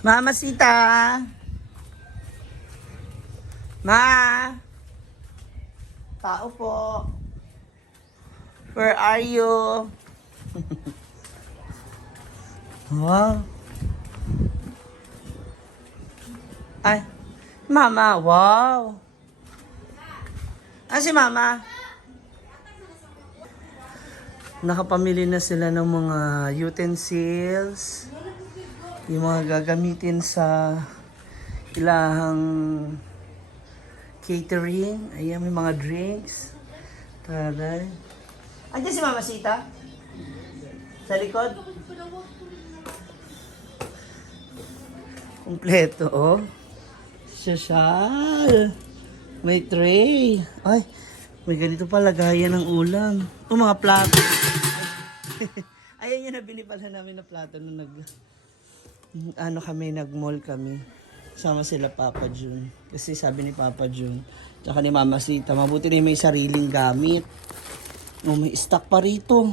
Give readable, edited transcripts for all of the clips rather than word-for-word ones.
Mamasita. Ma. Tao po. Where are you? Wow. Ay. Mama, wow. Ah, si Mama. Nakapamili na sila ng mga utensils. Yung mga gagamitin sa ilahang catering. Ayan, may mga drinks. Taray. Andiyan si Mama Sita? Sa likod? Kompleto, oh. Sosyal. May tray. Ay, may ganito pa lagayan ng ulam. O, mga plato. Ayan yung nabili pala namin na plato nung nag-mall kami. Sama sila Papa Jun. Kasi sabi ni Papa Jun, tsaka ni Mama Sita, mabuti rin may sariling gamit. O, may stock pa rito.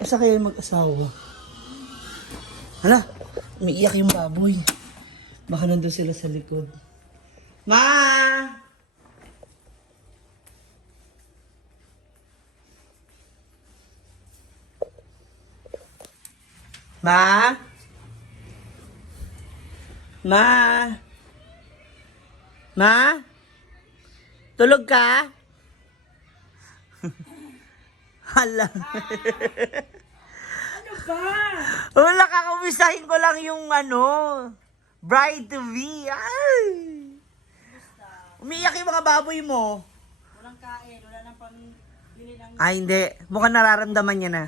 Asa kaya yung mag-asawa? Hala, umiiyak yung baboy. Baka nandun sila sa likod. Ma! Ma? Ma? Ma? Tulog ka? Hala. Ano ba? Wala, kakamustahin ko lang yung bride to be. Ay! Umiiyak yung mga baboy mo. Walang kain, wala nang pambili ng... Ay, hindi. Mukhang nararamdaman niya na.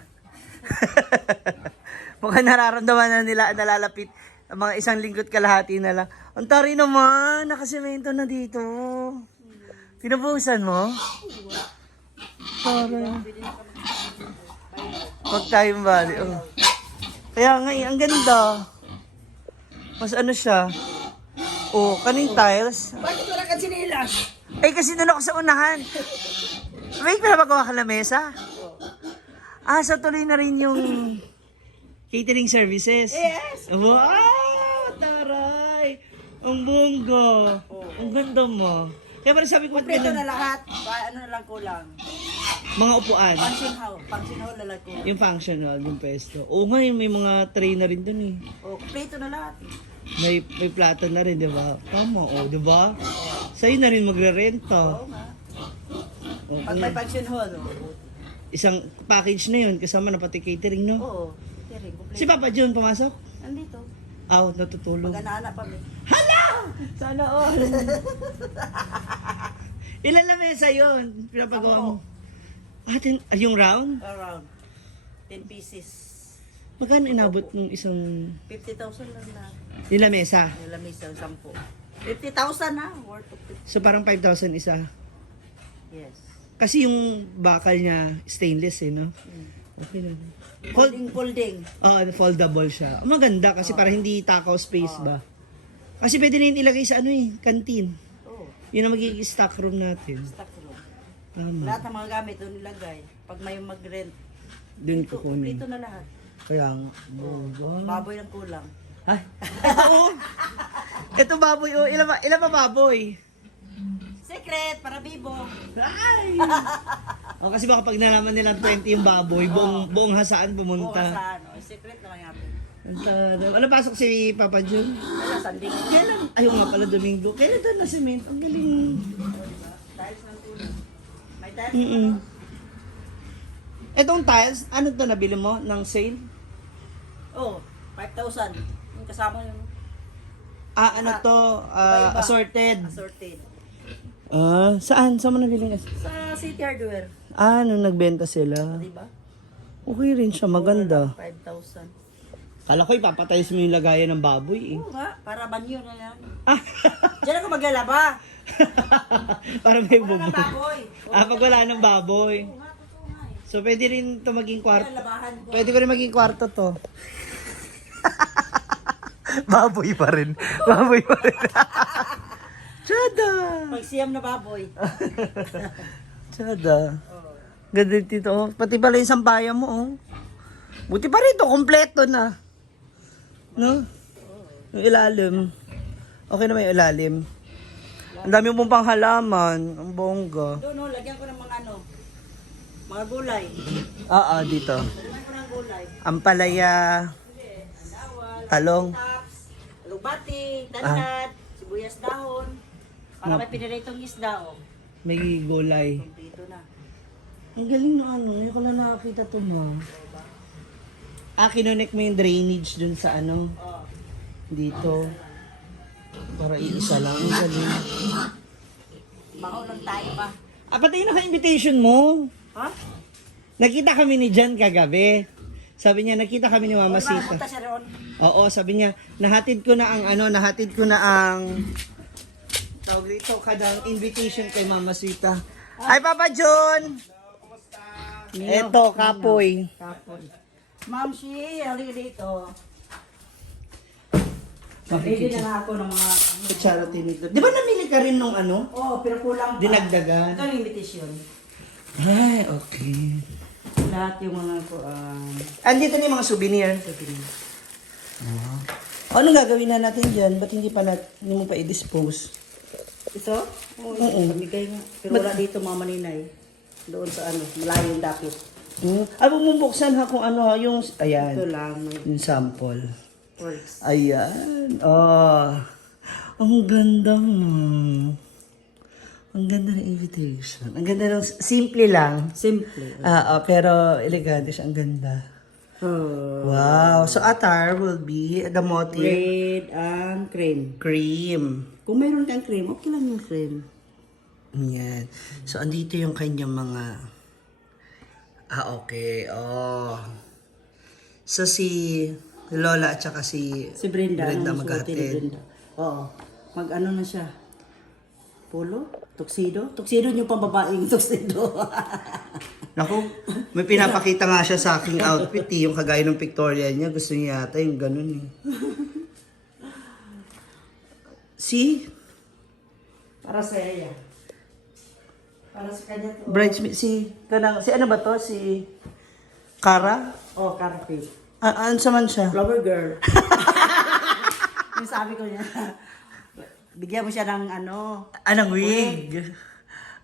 Mukhang nararamdaman na nila nalalapit. Mga isang linggo't kalahati na lang. Ang tari naman, nakasemento na dito. Pinubuhusan mo? Tari. Huwag tayong bali. Oh. Kaya nga, ang ganda. Mas ano siya? Oh, kaning tiles. Bakit wala kang sinilas? Eh, kasi doon ako sa unahan. Wait, pinapagawa ka na mesa? Ah, so tuloy na rin yung catering services? Yes! Wow! Taray! Ang bongga! Ang ganda mo. Kaya parang sabi ko, Kompleto na lahat. Ano na lang kulang. mga upuan. Function hall na lang kulang. Yung functional, yung pesto. Oo nga, may mga tray na rin dun eh. Oh, kompleto na lahat. May plato na rin, di ba? Tama, di ba? Sa'yo na rin magre-renta. Oo nga. Oh, Pag may function hall, isang package na yun, kasama na pati catering, no? oo. Catering, kompleto. Si Papa John pumasok? Nandito. Aw, natutulog. Mag-ana pa mi. Hala! Sana all. Ilan na mesa yun? Pinapagawa mo? Yung round? Around 10 pieces. Magkano inabot ng isang 50,000 lang na. nila mesa? Nilamis ang 10. 50,000 na. Worth of 50. So parang 5,000 isa. Yes. Kasi yung bakal niya stainless eh, no? Okay na. Folding. Foldable siya. Maganda kasi para hindi takaw space ba? Kasi pwede na yun ilagay sa canteen. Oo. Yun ang magiging stock room natin. Stock room. Tama. Lahat ng mga gamit doon nilagay. Pag may mag-rent, Doon kukunin. kompleto na lahat. Kaya nga. Baboy lang kulang. Ay, ito baboy. Oh. Ilan pa baboy? Secret para bibo. Ay! Kasi baka pag nalaman nilang 20 yung baboy, buong hasaan pumunta. Saan? Secret na lang natin. Ano pasok si Papa Jun? Wala, sanding. Kailan? Ayaw nga pala Domingo. Kailan doon na cement? Ang galing. Tiles ng tulo. May tiles Mm-mm. Etong tiles, ano to nabili mo ng sale? Oh, 5,000. Yung kasama yun. Ano to? Iba-iba. Assorted. Assorted. Saan? Saan mo nabili nga? Sa City Hardware. Nung nagbenta sila. Diba? Okay rin siya, maganda. 5,000. Kala ko ipapatayos mo yung lagayan ng baboy eh. Oo nga, para banyo na lang. Ah, Diyan ako maglalaba. para may Wala bubog. ng baboy. Pag wala ng baboy. Oo nga, totoo nga eh. So pwede rin to maging kwarto. Yan, labahan ko. Pwede ko rin maging kwarto to. Baboy pa rin. Baboy pa rin. Tsada. Pagsiyam na baboy. Tsada. Ganda dito. Oh. Pati pala yung sampayan mo. Oh. Buti pa rito, kompleto na. No? Oo. Yung ilalim. Okay na may ilalim. Ang dami mong pang halaman. Ang bongga. Doon, no, lagyan ko ng mga mga gulay. Dito. Lagyan ko ng gulay. Ampalaya. Talong. Taps, lubati, tanad, sibuyas dahon. Para may piniritong isda, oh. May gulay. Dito na. Ang galing na ano. Ngayon ko lang nakakita to ma. Kinunik mo yung drainage dun sa ano. Oh. Dito. Para iisa lang. Ang galing. Baho lang tayo pa. Pati yung naka-invitation mo. Ha? Nakita kami ni Jan kagabi. Sabi niya, nakita kami ni Mama Sita. Punta siya roon. Oo, sabi niya, nahatid ko na ang tawag dito, kadang invitation kay Mama Sita. Hi, Papa John! Eto, kapoy. Tapos. Ma'am, halika dito. Makikita. Bili na nga ako ng mga... Kutsara tinidor. Di ba namili ka rin nung ano? Oh, pero kulang pa. Dinagdagan? Ito ang invitation. Ay, okay. Lahat yung mga Andito na yung mga souvenir. Ano gagawin na natin dyan? Ba't hindi mo pa i-dispose? Ito? Oo. Pamigay nga. Pero wala dito mga maninay. Doon sa malayo yung dapit. Bumubuksan ha kung ano ha, yung, ayan, Ito lang. May yung sample. works. Ayan. Ang ganda mo. Ang ganda ng invitation. Ang ganda ng, simple lang. Simple. Pero elegante siya. Ang ganda. Oh. Wow. So, attire will be the motif. Red and cream. Cream. Kung mayroon kang cream, okay lang yung cream. Yan. So, andito yung kanyang mga... okay. So, si Lola at saka si Brenda. Brenda anong suotin ni maghatid. Brenda? Oo. Mag-ano na siya? Polo? Tuxedo? Tuxedo yung pambabaeng tuxedo. Naku, may pinapakita nga siya sa aking outfit yung kagaya ng pictorial niya. Gusto niya yata yung ganun eh. Si Para sa iya. Para sa kanya to. bridesmaid, si ano ba to? Si Kara? Oh, Carpe. Ano sa man siya? Flower girl. Yung sabi ko niya. Bigyan mo siya ng Anong wig?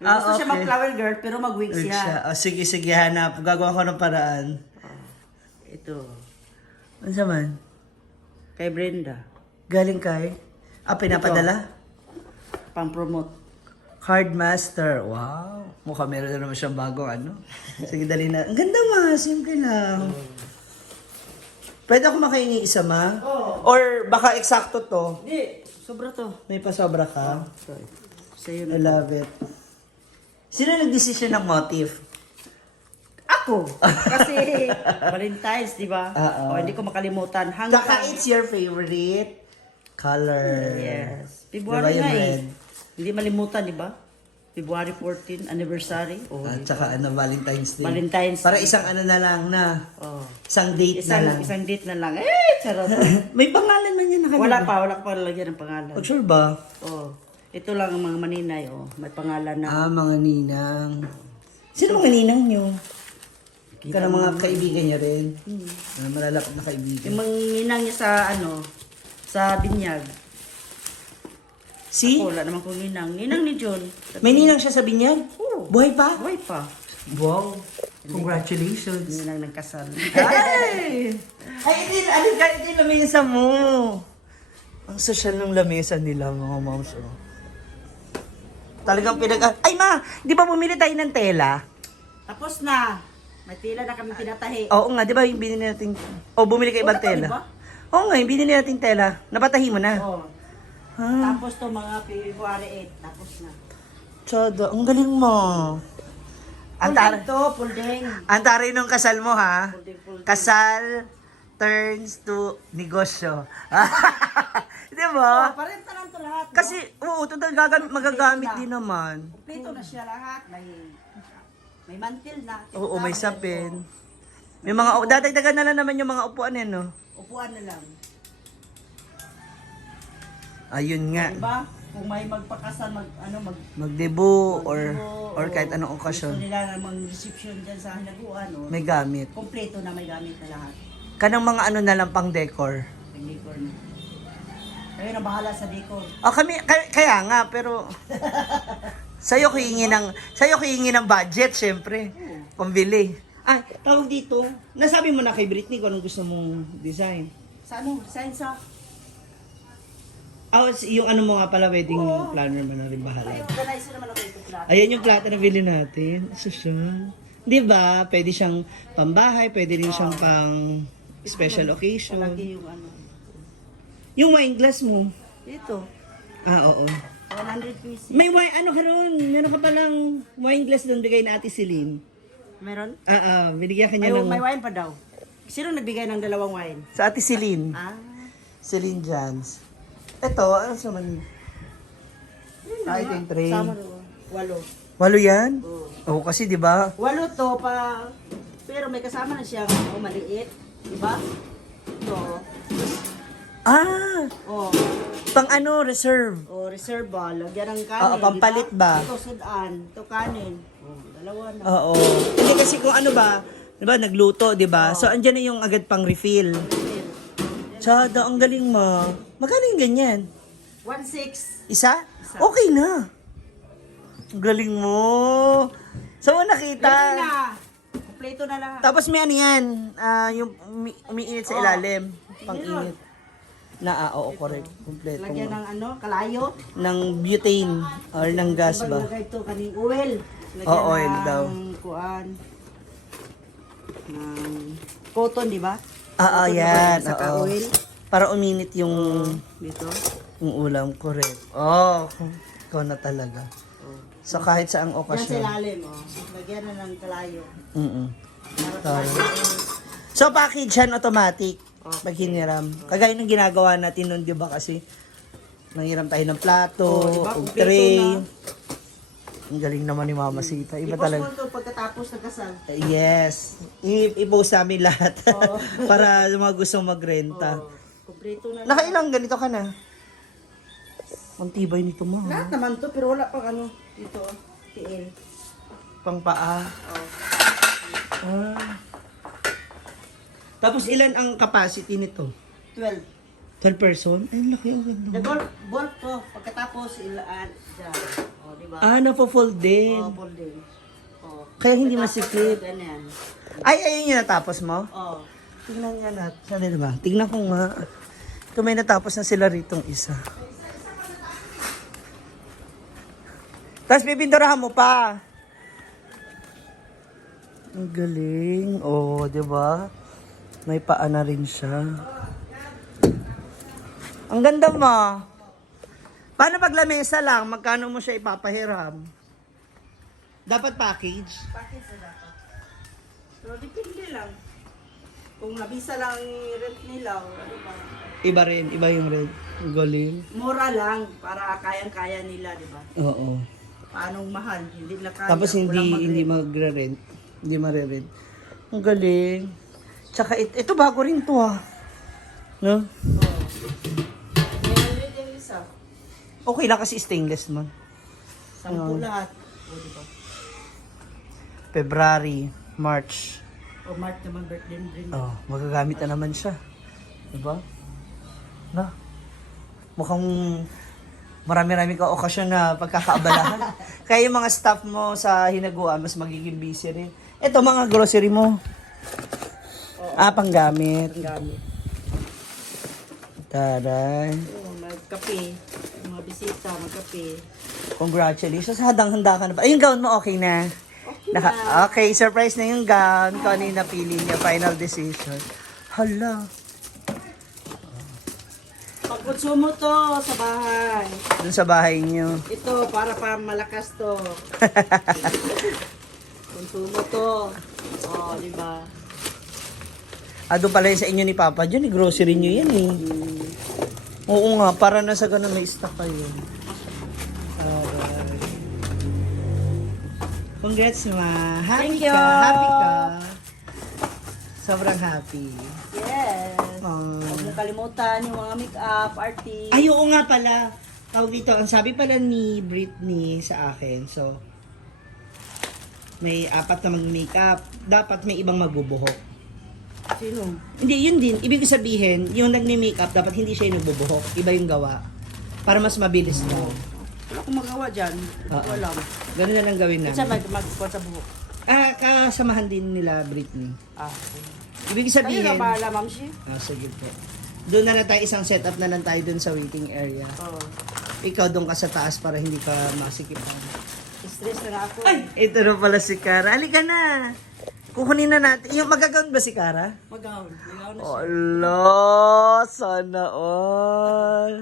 Gusto siya mag-flower girl, pero mag-wig Wig siya. siya. Sige, hanap. Gagawa ko ng paraan. Ito. Ano sa man? Kay Brenda. Galing kay? Pinapadala? Pang-promote. Card Master. Wow. Mukha meron na naman siyang bagong Sige, dali na. Ang ganda ma. Simple lang. Pwede ako makahingi isa ma? Oo. Or baka eksakto to. Hindi. Sobra to. May pasobra ka? Sorry. Sa'yo I na. love it. Sino nag-decision ng motif? Ako. Kasi Valentine's, di ba? Oo. Hindi ko makalimutan. Saka it's your favorite color. Yes. Diba February yung na red? Hindi malimutan, di ba? February 14, anniversary. At saka Valentine's Day. Valentine's Para Day. isang na lang na. Oh. Isang date na lang. Isang date na lang. Charot. May pangalan man yan nakalagay. wala pa lalagyan ng pangalan. Oh, sure ba? Oh. Ito lang ang mga maninay, May pangalan na. Mga ninang. Sino mga ninang nyo? Ka ng mga kaibigan niya rin. Malalapit na kaibigan. Yung mga ninang niya sa binyag. Si? Wala naman kong ninang. Ninang ni John. May ninang siya sa binyag? Oo. Buhay pa? Buhay pa. Wow. Congratulations. Ninang ng kasal. Ay! Ito yung lamesa mo. Ang social ng lamesa nila, mga moms. Talagang Ay ma, di ba bumili tayo ng tela? Tapos na. May tila na kami pinatahi. Oo nga, di ba yung binili natin? Bumili ka ibang Wala pa, tela. di ba? Oo nga, yung binili natin tela. Napatahi mo na. Oh. Ah, Tapos to mga February 8. Tapos na. tsada, ang galing mo. Pulding to, pulding. Antari nung kasal mo ha. Pulding. Kasal turns to negosyo. Di Oh, ba? parenta lang to lahat. Kasi, oo, ito magagamit din naman. Kompleto na siya lahat. May mantil na. Oo, may sapin. May mga, dadagdagan na lang naman yung mga upuan eh, no? Upuan na lang. Ayun nga. Diba? Kung may magpakasal, Magdebo or kahit anong okasyon. Gusto nila na mag-reception dyan sa hinaguan, May gamit. kompleto na may gamit na lahat. Kanang mga na lang pang decor. Pag-decor na. Kayo na bahala sa decor. Kaya nga, pero sa'yo ko hihingi ng budget, syempre. Pambili. Ay, tawag dito. Nasabi mo na kay Britney kung anong gusto mong design. Sa ano? Design sa... Yung ano mo nga pala, wedding planner mo na rin bahala. Ay, organizer naman ako ito pala. Ayan yung plata na bili natin. Social. Di ba? Pwede siyang pambahay, pwede rin siyang pang special occasion. Malaki yung ano. Yung wine glass mo. Dito. Oo. 100 pieces. May wine, ano ka ron? Meron ka palang wine glass doon bigay na Ate Celine. Meron? Binigyan ka niya May, ng... may wine pa daw. Sino nagbigay ng dalawang wine? Sa Ate Celine. Ah. Celine Jans. Ito, ano sa man? Ito yung tray. Sama doon. 8. 8 yan? Oo. Oo, kasi di ba? 8 to pa. Pero may kasama na siyang maliit. Diba? Ito. Oh. Pang ano, reserve. Oh, reserve ba? Lagyan ng kanin. Oo, pampalit ba? Ito sudan. Ito kanin. Oh, dalawa na. Oo. Hindi kasi kung ano ba, di ba, nagluto, di ba? So, andyan na yung agad pang refill. Tsada, ang galing mo. Magkano yung ganyan? 1.6. Isa? Okay na. Ang galing mo. So, nakita. Ready na. Kompleto na lahat. Tapos may ano yan, yung umiinit sa ilalim. Pang-init. Oo, correct. Kompleto. Lagyan ng ano, kalayo. Ng butane or ng gas ba? Lagyan ito kaning oil. Lagyan Oo, oil daw. Kuan. Ng cotton, di ba? Yan. Saka Oo. oil. Para uminit yung Dito. yung ulam, correct. Oh, ikaw na talaga. So kahit saang Yan sa okasyon. ilalim, oh. Lagyan na ng kalayo. Tama. Para So package yan automatic. Pag hiniram. Kagaya ng ginagawa natin nun, di ba? Kasi nanghiram tayo ng plato, diba? o Kumpleto tray. na. Ang galing naman ni Mama Sita. Iba I-post talaga. mo ito pagkatapos ng kasal. Yes. I-post namin lahat. Oo. Para sa mga gustong magrenta. Oh, kompleto na. Nakailang ganito ka na? Ang tibay nito, Ma. Lahat naman to, pero wala pang ano. Dito, oh. tiil. Pang paa. Oh. Tapos ilan ang capacity nito? 12. 12 person? Ay, laki ang ganda. The bolt to, pagkatapos ilaan dyan. O, di ba? Napo-fold din. O, folding. O. Kaya hindi Pagkatapos, masikip. Ganyan. Ayun yung natapos mo? O. Tingnan nga natin. Saan ba? Tingnan ko nga. Kung may natapos na sila ritong isa. Tapos pipinturahan mo pa. Ang galing. Oh, di ba? May paa na rin siya. Ang ganda mo. Paano pag lamesa lang? Magkano mo siya ipapahiram? Dapat package? Package na dapat. Pero depende lang. Kung nabisa lang yung rent nila, o ano ba? Iba rin. Iba yung red. Ang galing. Mura lang, para kayang-kaya nila, di ba? Oo. Paanong mahal? Hindi na kaya. Tapos hindi walang hindi mag-rent. magre-rent. Hindi mare-rent. Ang galing. Tsaka ito bago rin to No? Meron rin yung isa. Okay lang kasi stainless man. 10 lahat. O, di ba? February, March. O, March naman birthday rin. Oh, magagamit na naman siya. Diba? Na. Mukhang marami-rami ka okasyon na pagkakaabalahan. Kaya yung mga staff mo sa hinaguan, mas magiging busy rin. Ito, mga grocery mo. Panggamit. Ang gamit. Taray. O, magkape. Mga bisita, magkape. Congratulations. Handang-handa ka na ba? Ay, yung gown mo okay na? Okay na. Okay, surprise na yung gown. Kung ano yung napili niya. Final decision. Hala. Pagkonsumo to sa bahay. Dun sa bahay niyo. Ito, para pa malakas to. Konsumo to. O, di ba? Doon pala yun sa inyo ni Papa dyan. Grocery niyo yan eh. Oo nga, para na sa ganun may stock kayo. Alright. Congrats, Ma. Happy Thank you. ka. Happy ka. Sobrang happy. Yes. Oh. Huwag mo kalimutan yung mga make-up artist. Ay, oo nga pala. Tawag dito, ang sabi pala ni Britney sa akin, so, may 4 na mag-makeup. Dapat may ibang magbubuhok. Sino? Hindi, yun din. Ibig sabihin, yung nagni-makeup, dapat hindi siya yung nagbubuhok. Iba yung gawa. Para mas mabilis daw. Wala akong magawa dyan. Hindi ko alam. Ganun na lang gawin Isa namin. magkuha sa buhok. Kasamahan din nila Britney. Ah. Ibig Kayo sabihin... na bahala, Ma'am Shi. Sige po. Doon na lang tayo, isang setup na lang tayo doon sa waiting area. Oo. Ikaw doon ka sa taas para hindi ka masikipan. Stress na nga ako. Ay, ito na pala si Kara. Halika na. Kukunin na natin. Yung magagawin ba si Kara? Mag-gown. Mag-gown na siya. Ala, sana all.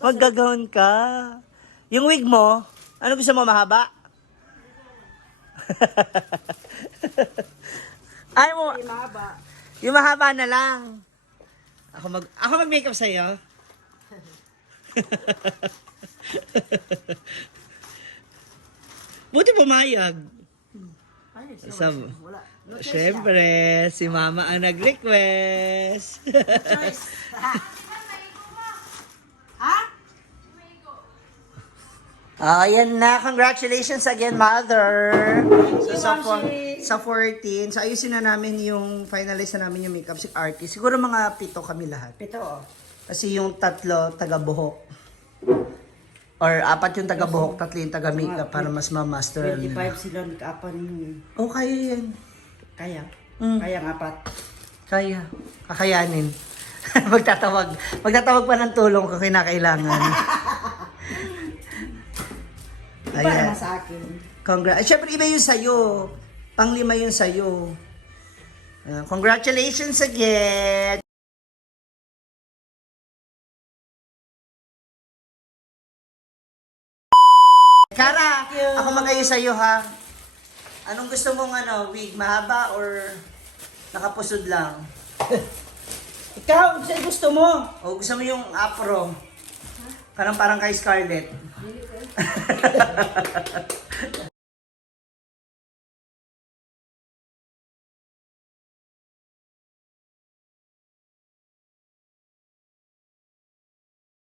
Maggagawin ka. Yung wig mo, ano gusto mo, mahaba? Ay mo, Ay, mahaba. yung mahaba na lang. Ako mag-makeup sa'yo. Buti pumayag. Ay, Sab- wala. No choice Siyempre, si Mama ang nag-request. Choice. Ha? Ayan na. Congratulations again, Mother. you, sa, Ma'am sa 14. So, ayusin na namin yung finalize na namin yung makeup si artist. Siguro mga 7 kami lahat. Pito, oh. Kasi yung 3 taga-buhok. Or 4 yung taga-buhok, 3 yung taga-makeup para mas ma-master. 25 sila nag-apan yun. Oh, kaya yan. Kaya. Mm. Kaya nga pat. Kaya. Kakayanin. Magtatawag. Magtatawag pa ng tulong kung kinakailangan. Iba naman sa akin. Siyempre, iba yung sa'yo. Pang-5 yung sa'yo. Congratulations again! Kara, ako magayo sa'yo ha. Anong gusto mong wig? Mahaba or nakapusod lang? Ikaw, sa'yo gusto mo? O gusto mo yung afro? Parang kay Scarlett.